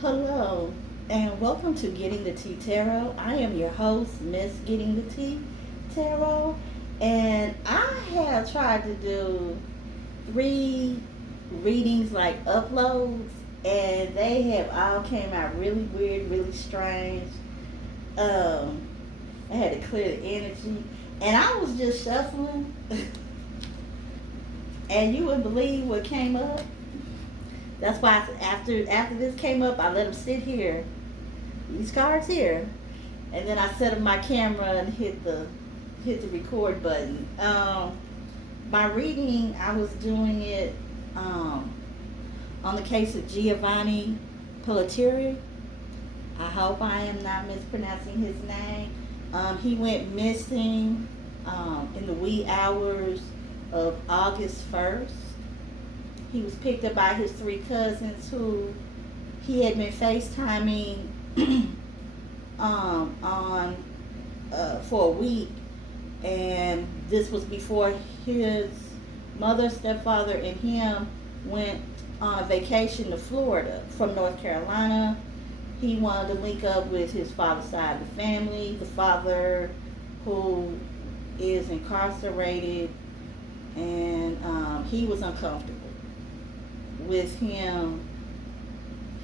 Hello, and welcome to Getting the Tea Tarot. I am your host, Miss Getting the Tea Tarot, and I have tried to do three readings like uploads, and they have all came out really weird, really strange. Um, I had to clear the energy, and I was just shuffling, and you wouldn't believe what came up. That's why after this came up, I let them sit here, these cards here, and then I set up my camera and hit the record button. My reading, I was doing it on the case of Giovanni Pelletier. I hope I am not mispronouncing his name. He went missing in the wee hours of August 1st. He was picked up by his three cousins who he had been FaceTiming on for a week, and this was before his mother, stepfather, and him went on a vacation to Florida from North Carolina. He wanted to link up with his father's side of the family, the father who is incarcerated, and he was uncomfortable with him,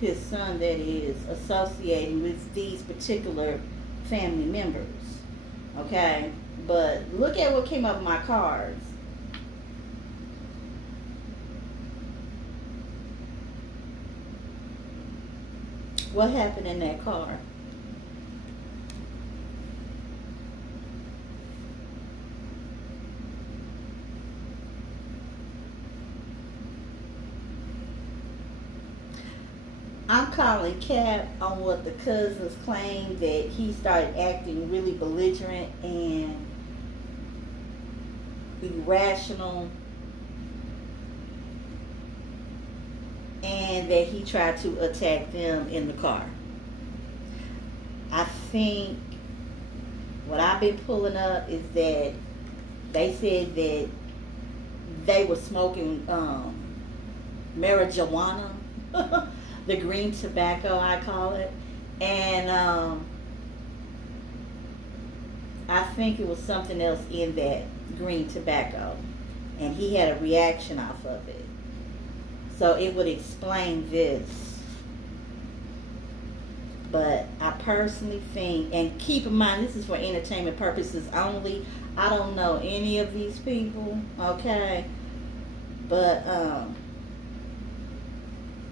his son that is, associating with these particular family members. Okay? But look at what came up in my cards. What happened in that car? I'm calling cap on what the cousins claim, that he started acting really belligerent and irrational, and that he tried to attack them in the car. I think what I've been pulling up is that they said that they were smoking marijuana, the green tobacco I call it, and I think it was something else in that green tobacco, and he had a reaction off of it. So it would explain this. But I personally think, and keep in mind, this is for entertainment purposes only. I don't know any of these people, okay? But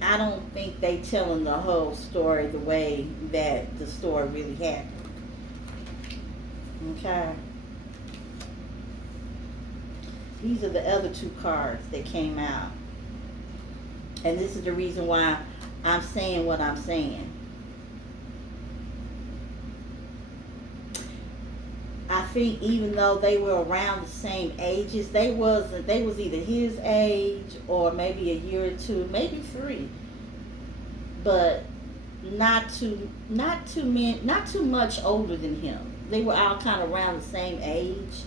I don't think they telling the whole story the way that the story really happened. Okay. These are the other two cards that came out. And this is the reason why I'm saying what I'm saying. I think even though they were around the same ages, they was either his age or maybe a year or two, maybe three, but not too much older than him. They were all kind of around the same age,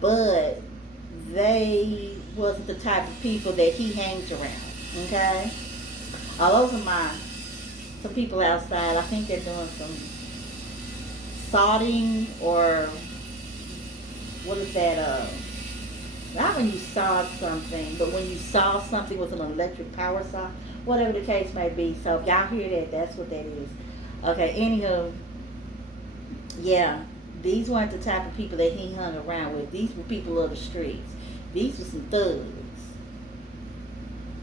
but they wasn't the type of people that he hangs around. Okay, those are some people outside. I think they're doing some sodding, or what is that? Not when you sawed something, but when you saw something with an electric power saw, whatever the case may be. So if y'all hear that, that's what that is. Okay, anywho, yeah, these weren't the type of people that he hung around with. These were people of the streets. These were some thugs.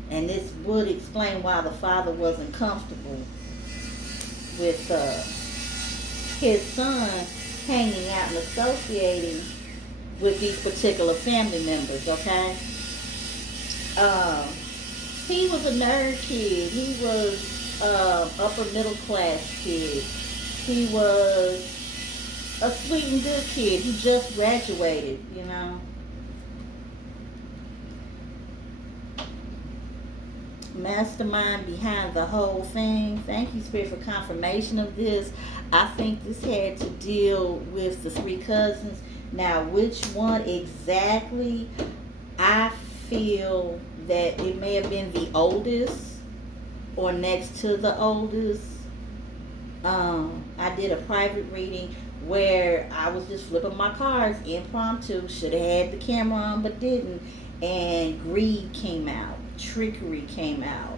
And this would explain why the father wasn't comfortable with his son hanging out and associating with these particular family members, okay? He was a nerd kid. He was upper middle class kid. He was a sweet and good kid. He just graduated, you know. Mastermind behind the whole thing. Thank you, Spirit, for confirmation of this. I think this had to deal with the three cousins. Now, which one exactly? I feel that it may have been the oldest or next to the oldest. I did a private reading where I was just flipping my cards impromptu. Should have had the camera on, but didn't. And greed came out, trickery came out,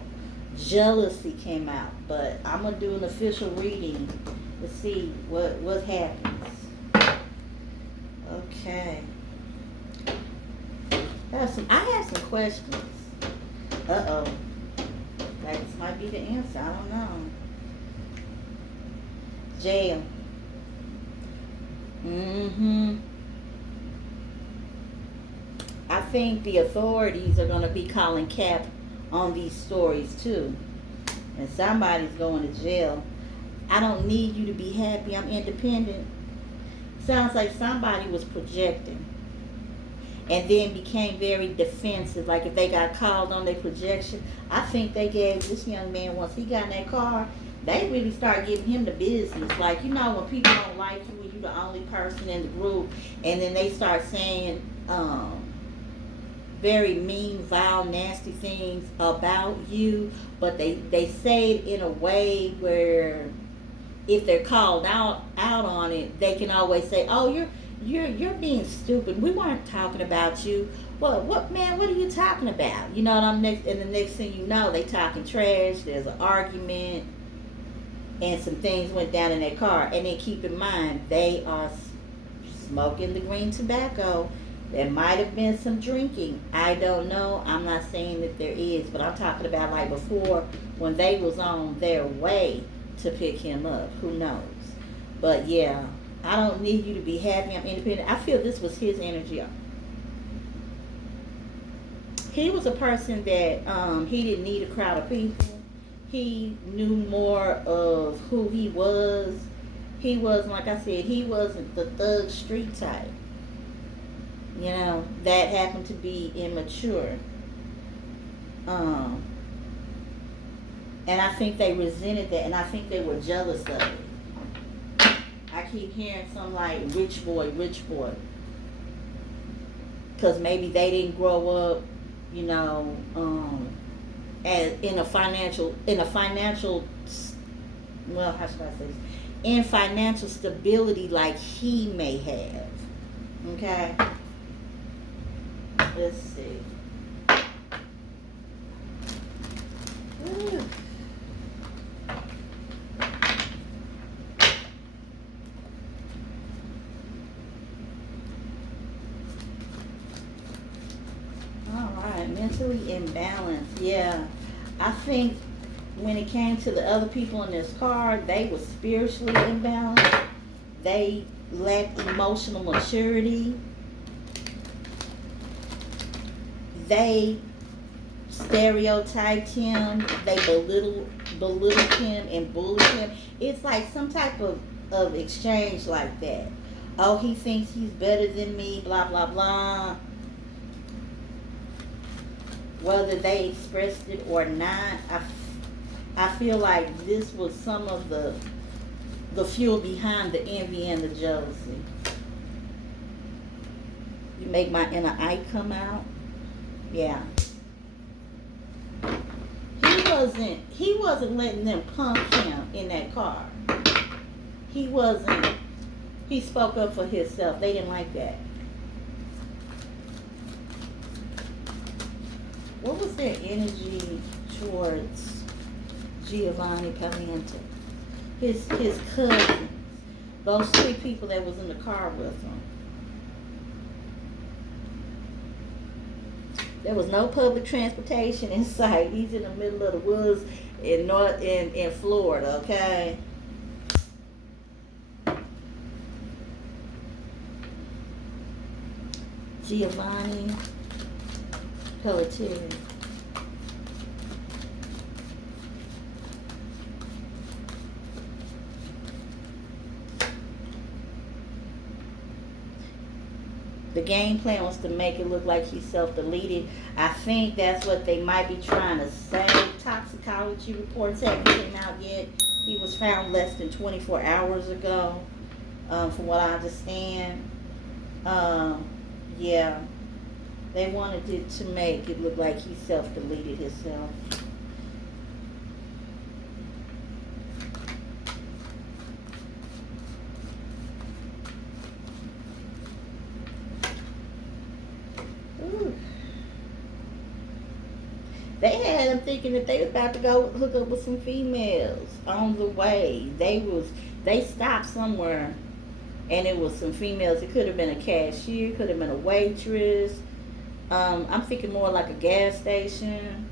jealousy came out. But I'm gonna do an official reading to see what happens. Okay. I have some questions. Uh-oh. That might be the answer. I don't know. Jail. I think the authorities are going to be calling cap on these stories too. And somebody's going to jail. I don't need you to be happy. I'm independent. Sounds like somebody was projecting. And then became very defensive. Like if they got called on their projection, I think they gave this young man, once he got in that car, they really start giving him the business. Like, you know, when people don't like you and you're the only person in the group, and then they start saying very mean, vile, nasty things about you, but they say it in a way where if they're called out on it, they can always say, "Oh, you're being stupid. We weren't talking about you." Well, what man? What are you talking about? You know what I'm next? And the next thing you know, they talking trash. There's an argument, and some things went down in their car. And then keep in mind, they are smoking the green tobacco. There might have been some drinking. I don't know. I'm not saying that there is, but I'm talking about like before when they was on their way to pick him up. Who knows? But yeah, I don't need you to be happy. I'm independent. I feel this was his energy. He was a person that he didn't need a crowd of people. He knew more of who he was. He wasn't, like I said, he wasn't the thug street type. You know, that happened to be immature. And I think they resented that, and I think they were jealous of it. I keep hearing some like rich boy. Because maybe they didn't grow up, you know, as in financial, well, how should I say this? In financial stability like he may have. Okay? Let's see. Ooh. Alright, mentally imbalanced. Yeah. I think when it came to the other people in this card, they were spiritually imbalanced. They lacked emotional maturity. They stereotyped him. They belittled him and bullied him. It's like some type of exchange like that. Oh, he thinks he's better than me, blah, blah, blah. Whether they expressed it or not, I feel like this was some of the fuel behind the envy and the jealousy. You make my inner eye come out. Yeah. He wasn't letting them punk him in that car. He spoke up for himself. They didn't like that. What was their energy towards Giovanni Pelletier? His cousins. Those 3 people that was in the car with him. There was no public transportation in sight. He's in the middle of the woods in Florida, okay? Giovanni Pelletier. The game plan was to make it look like he self-deleted. I think that's what they might be trying to say. Toxicology reports haven't came out yet. He was found less than 24 hours ago, from what I understand. Yeah, they wanted it to make it look like he self-deleted himself. They had them thinking that they was about to go hook up with some females on the way. They stopped somewhere, and it was some females. It could have been a cashier, could have been a waitress. I'm thinking more like a gas station.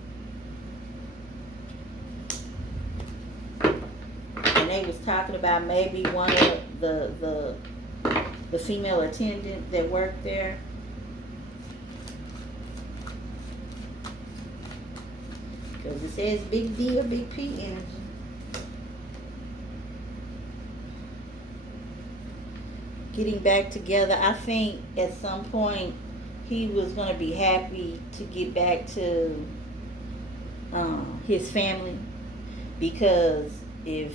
And they was talking about maybe one of the female attendant that worked there. Because it says Big D or Big P energy. Getting back together. I think at some point he was going to be happy to get back to his family, because if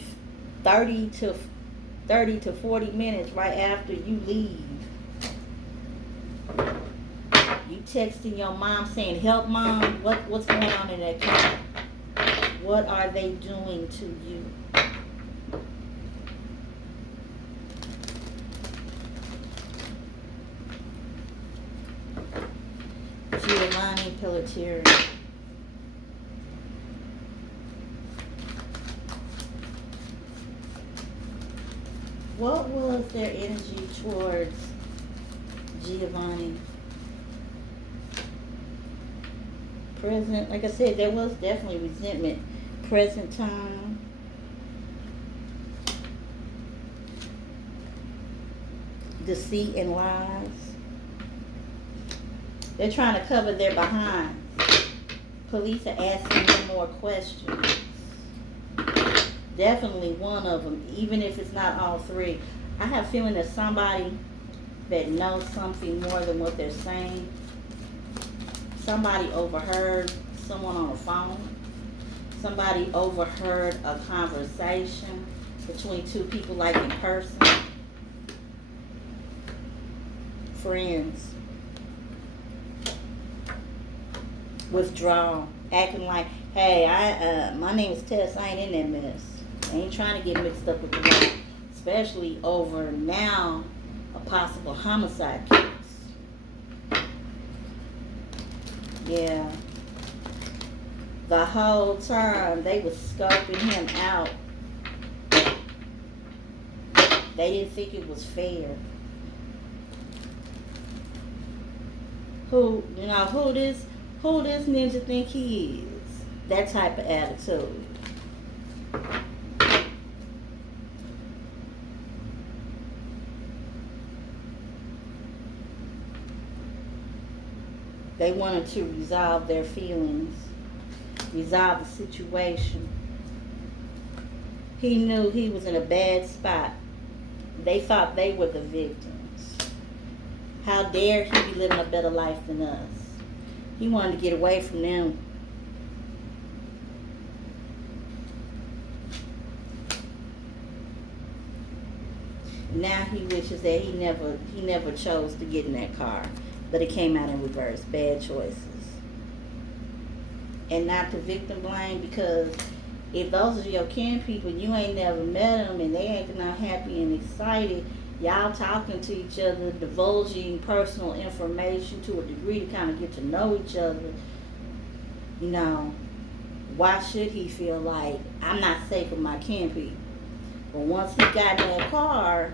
30 to 40 minutes right after you leave, you texting your mom saying, "Help, mom, what's going on in that car? What are they doing to you?" Giovanni, Pelletier. What was their energy towards Giovanni? Present, like I said, there was definitely resentment. Present time. Deceit and lies. They're trying to cover their behind. Police are asking them more questions. Definitely one of them, even if it's not all three. I have a feeling that somebody that knows something more than what they're saying. Somebody overheard someone on the phone. Somebody overheard a conversation between two people, like in person. Friends. Withdrawal. Acting like, hey, my name is Tess, I ain't in that mess. I ain't trying to get mixed up with the world. Especially over now a possible homicide case. Yeah. The whole time they was scoping him out. They didn't think it was fair. Who this ninja think he is? That type of attitude. They wanted to resolve their feelings, resolve the situation. He knew he was in a bad spot. They thought they were the victims. How dare he be living a better life than us? He wanted to get away from them. Now he wishes that he never chose to get in that car. But it came out in reverse. Bad choices. And not to victim blame, because if those are your kin people, you ain't never met them and they acting all happy and excited, y'all talking to each other, divulging personal information to a degree to kind of get to know each other. You know, why should he feel like I'm not safe with my kin people? But once he got in that car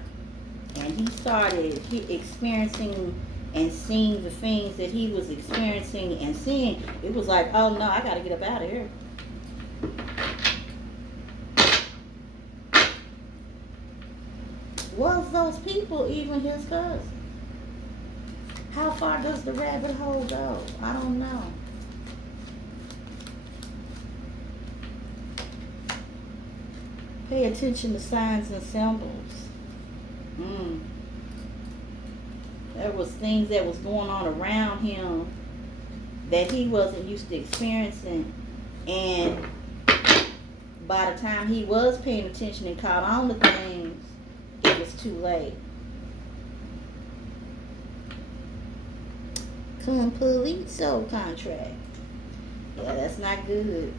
and he started experiencing and seeing the things that he was experiencing and seeing, it was like, oh no, I gotta get up out of here. Was those people even his cousin? How far does the rabbit hole go? I don't know. Pay attention to signs and symbols. There was things that was going on around him that he wasn't used to experiencing, and by the time he was paying attention and caught on to things, it was too late. Complete soul contract. Yeah, that's not good.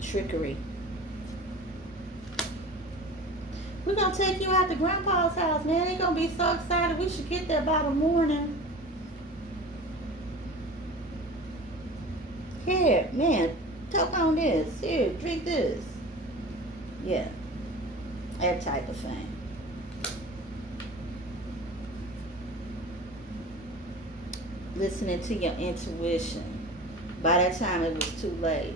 Trickery. We're going to take you out to Grandpa's house, man. They're going to be so excited. We should get there by the morning. Here, man, talk on this. Here, drink this. Yeah, that type of thing. Listening to your intuition. By that time, it was too late.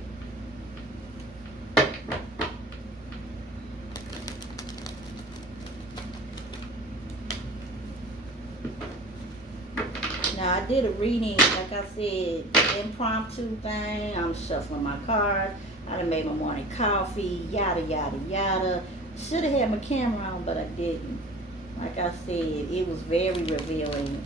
Now, I did a reading, like I said, impromptu thing. I'm shuffling my cards. I done made my morning coffee, yada, yada, yada. Should have had my camera on, but I didn't. Like I said, it was very revealing.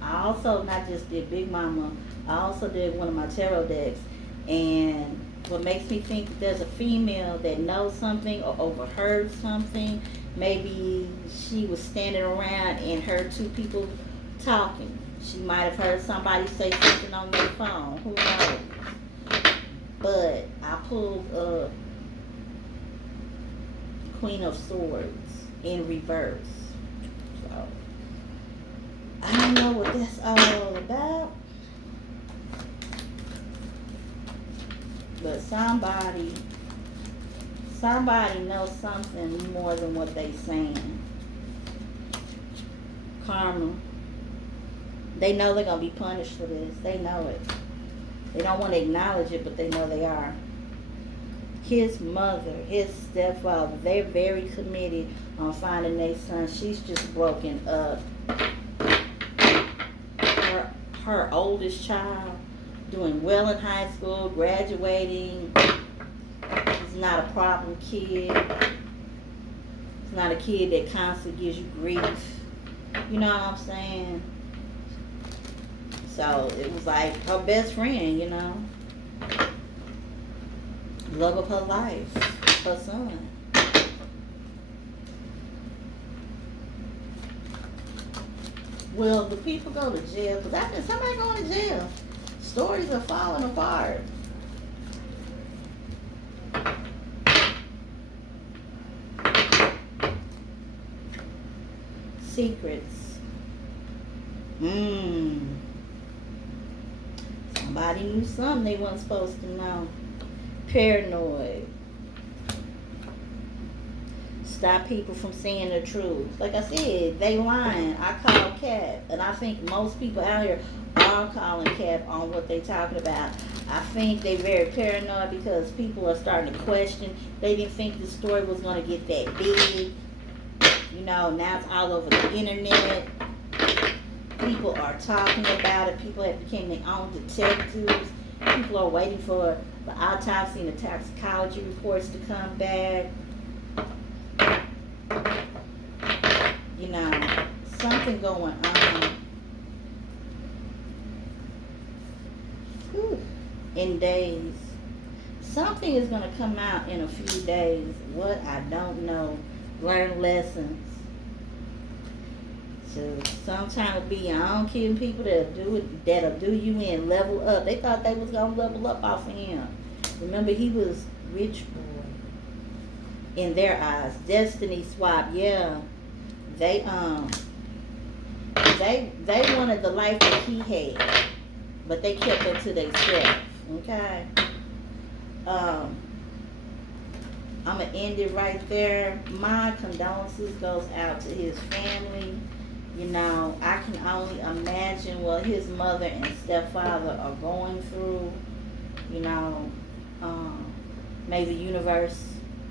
I also not just did Big Mama, I also did one of my tarot decks. And what makes me think that there's a female that knows something or overheard something. Maybe she was standing around and heard two people talking. She might have heard somebody say something on their phone. Who knows? But I pulled up Queen of Swords in reverse. So I don't know what that's all about. But somebody knows something more than what they saying. Karma. They know they're going to be punished for this. They know it. They don't want to acknowledge it, but they know they are. His mother, his stepfather, they're very committed on finding their son. She's just broken up. Her oldest child, doing well in high school, graduating. He's not a problem kid. It's not a kid that constantly gives you grief. You know what I'm saying? So it was like her best friend, you know. Love of her life, her son. Well, the people go to jail, because after somebody going to jail, stories are falling apart. Secrets. Somebody knew something they weren't supposed to know. Paranoid. Stop people from seeing the truth. Like I said, they lying. I call cap. And I think most people out here are calling cap on what they talking about. I think they're very paranoid because people are starting to question. They didn't think the story was going to get that big. You know, now it's all over the internet. People are talking about it. People have become their own detectives. People are waiting for the autopsy and the toxicology reports to come back. You know, something going on. Whew. In days. Something is going to come out in a few days. What? I don't know. Learn lessons. So sometimes it'll be your own kidding people that'll do you in, level up. They thought they was gonna level up off of him. Remember, he was rich boy in their eyes. Destiny swap, yeah. They wanted the life that he had, but they kept it to themselves. Okay. I'm gonna end it right there. My condolences goes out to his family. You know, I can only imagine what his mother and stepfather are going through. You know, may the universe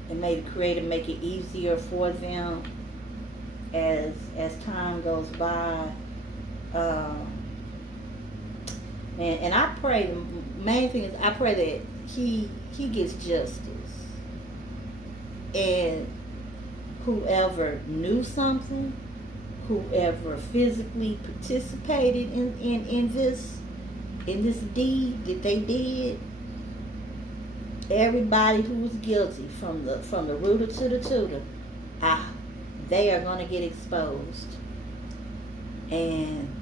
and may the Creator make it easier for them as time goes by. And I pray, the main thing is I pray that he gets justice. And whoever knew something, whoever physically participated in this deed that they did, everybody who was guilty from the rooter to the tutor, they are going to get exposed. And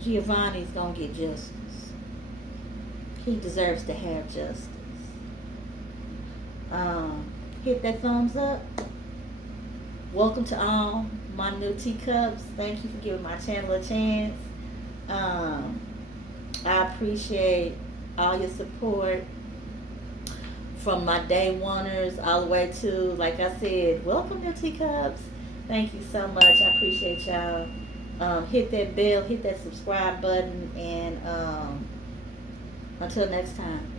Giovanni's going to get justice. He deserves to have justice. Hit that thumbs up. Welcome to all my new teacups. Thank you for giving my channel a chance. I appreciate all your support from my day oneers all the way to, like I said, welcome your teacups. Thank you so much. I appreciate y'all. Hit that bell, hit that subscribe button, and until next time.